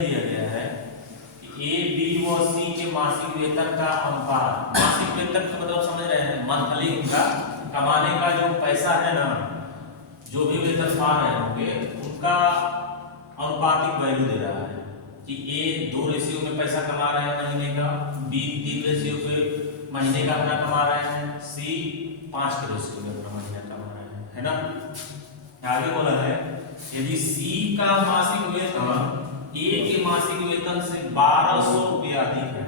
दिया गया है कि ए बी और सी के मासिक वेतन का अनुपात। मासिक वेतन का मतलब समझ रहे हैं, मंथली उनका कमाने का जो पैसा है ना, जो भी वेतन पा रहे होंगे उनका अनुपातिक वैल्यू दे रहा है कि ए 2 रेशियो में पैसा कमा रहे हैं महीने का, बी 3 रेशियो पे महीने का अपना कमा रहे हैं, सी 5 के रेशियो में अपना महीने कमा रहे हैं, है ना। आगे बोला है यदि सी का मासिक वेतन ए के मासिक वेतन से 1200 रुपया अधिक है,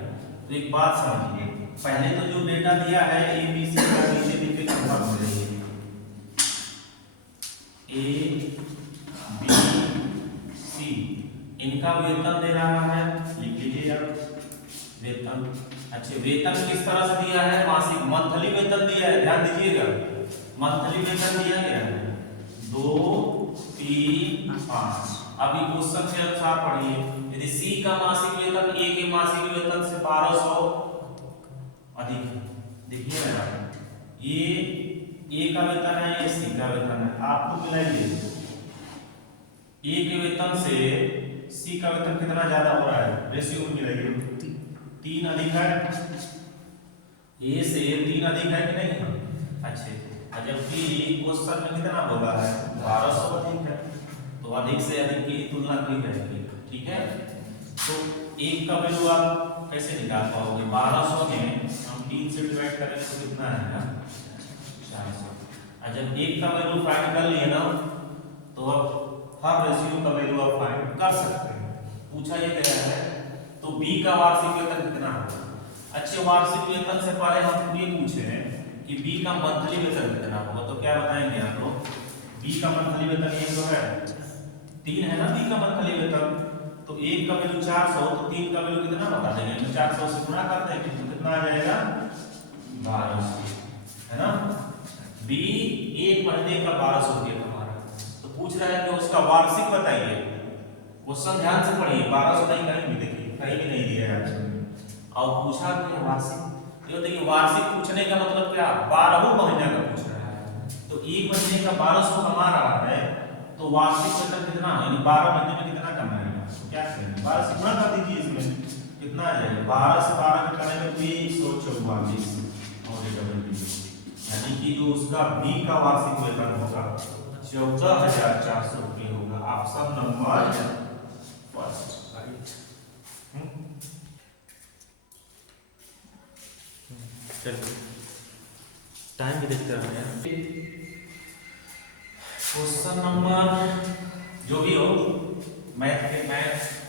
तो एक बात समझिए, पहले तो जो डेटा दिया है ए बी सी का, नीचे लिखे कंफर्म हो रही है ए बी सी, इनका वेतन दे रहा है, लिख लीजिए आप वेतन। अच्छा, वेतन किस तरह से दिया है? मासिक, मंथली वेतन दिया है, ध्यान दीजिएगा, मंथली वेतन दिया गया है 2 3 5। अभी क्वेश्चन के अनुसार पढ़िए, यदि सी का मासिक वेतन ए के मासिक वेतन से 1200 अधिक है, देखिए ना, ये ए का वेतन है, ये सी का वेतन है, आपको मिलाइए ए के वेतन से सी का वेतन कितना ज्यादा हो रहा है, रेशियो में मिलाइए, 3 अधिक है, ए से 3 अधिक है कि नहीं? अच्छे, जबकि क्वेश्चन में कितना बोला है? 1200 अधिक है, तो अधिक से अधिक की तुलना की जाएगी, ठीक है। तो एक का वैल्यू आप कैसे निकाल पाओगे? 1200 में हम 3 से डिवाइड करें तो कितना आएगा? 400। जब एक का वैल्यू फाइंड कर लिए ना, तो अब हर रेशियो का वैल्यू आप फाइंड कर सकते हैं। पूछा ये गया है, तो बी का वार्षिक वेतन कितना होगा? अच्छे, वार्षिक वेतन से पहले हम ये पूछे हैं कि बी का मंथली वेतन कितना होगा, तो क्या बताएंगे आप लोग? बी का मंथली वेतन ये तो है 3 है ना, बी का मंथली वेतन, तो एक का वैल्यू 400, तो 3 का वैल्यू कितना बता देंगे? तो 400 से गुणा कर देंगे तो कितना आ जाएगा? 1200, है ना। बी एक महीने का 1200 रुपये कमा रहा है, तो पूछ रहा है कि उसका वार्षिक बताइए। क्वेश्चन ध्यान से पढ़िए, 1200 नहीं, कहीं भी देखिए, कहीं भी नहीं दिया है और पूछा कि वार्षिक, तो देखिए वार्षिक पूछने का मतलब क्या? 12 महीने का पूछ रहा है, तो एक महीने का 1200 कमा रहा है, तो वार्षिक वेतन कितना है? यानी 12 महीने में कितना कमाएगा? तो क्या करेंगे? 12 से गुणा कर दीजिए, इसमें कितना आ जाएगा? 12 से 12 का करेंगे तो 144 और यानी कि जो उसका बी का वार्षिक वेतन होगा 14,400 रुपये होगा। Option number first, right. चलिए टाइम भी देखते रहे। क्वेश्चन नंबर जो भी हो, मैथ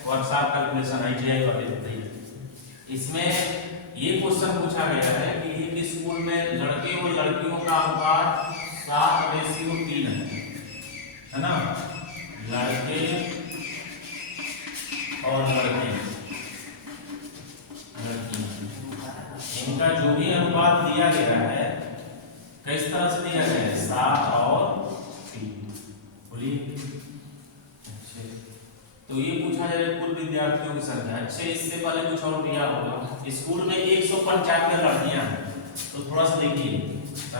व्हाट्सएप कैलकुलेशन ITI वाले बताइए। इसमें ये क्वेश्चन पूछा गया है कि एक स्कूल में लड़के और लड़कियों का अनुपात 7:3 है ना, लड़के और लड़की, इनका जो भी अनुपात दिया गया है किस तरह से दिया गया है? 7 और 3, बोलिए। अच्छे, तो ये पूछा जाए कुल विद्यार्थियों की संख्या। अच्छे, इससे पहले कुछ और दिया होगा, स्कूल में 195 लड़कियां हैं, तो थोड़ा सा देखिए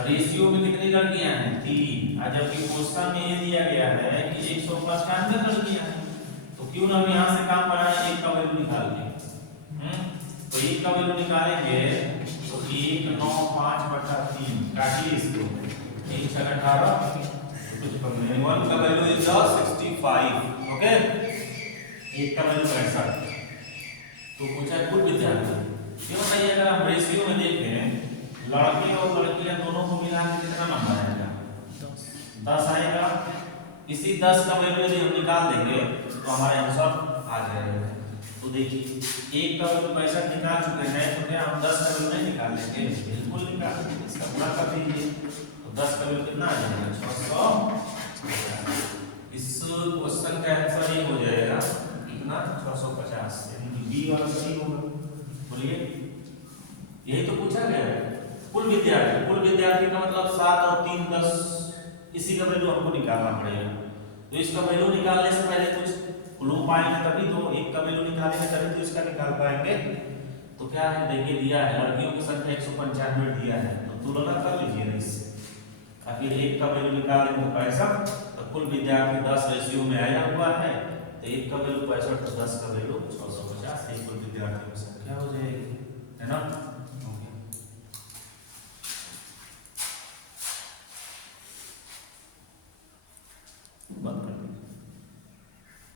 रेशियो में कितनी लड़कियां हैं? 3। जबकि क्वेश्चन में ये दिया गया है कि 195 लड़कियां हैं, तो क्यों ना हम यहाँ से काम बनाए, एक का वैल्यू निकाल लें। तो एक का वैल्यू निकालेंगे तो 1 9 5 बटा 3, काटिए इसको, 3 6 18, कुछ कम नहीं, 1 का वैल्यू इज 65, ओके, एक का वैल्यू 65। तो पूछा कुल विद्यार्थी, क्यों नहीं? अगर हम रेशियो में देखें, लड़के और लड़कियां दोनों को मिला के कितना नंबर आएगा? 10 आएगा। इसी 10 का वैल्यू यदि हम निकाल देंगे तो हमारे आंसर आ जाएगा। तो देखिए, एक का वैल्यू 65 निकाल चुके हैं, तो क्या हम 10 का वैल्यू नहीं निकाल लेंगे? बिल्कुल निकाल लेंगे, इसका गुणा कर दीजिए, तो 10 का वैल्यू कितना आ जाएगा? 650। इस क्वेश्चन का आंसर ये हो जाएगा कितना? 650, यानी बी और सी होगा। बोलिए, यही तो पूछा गया है। कुल विद्यार्थी, कुल विद्यार्थी का मतलब 7 और 3 10, इसी का वैल्यू हमको निकालना पड़ेगा। तो इसका वैल्यू निकालने से पहले कुछ क्लू पाएंगे, तभी तो एक का वैल्यू निकालेंगे, तभी तो इसका निकाल पाएंगे। तो क्या है, देखिए दिया है लड़कियों की संख्या 195 दिया है, तो तुलना कर लीजिए ना इससे, आखिर एक का वैल्यू निकालेंगे तो 65, तो कुल विद्यार्थी 10 रेशियो में आया हुआ है, तो 1 का वैल्यू 65 तो 10 का वैल्यू 650, एक कुल विद्यार्थियों की संख्या हो जाएगी, है ना। ओके, बंद कर।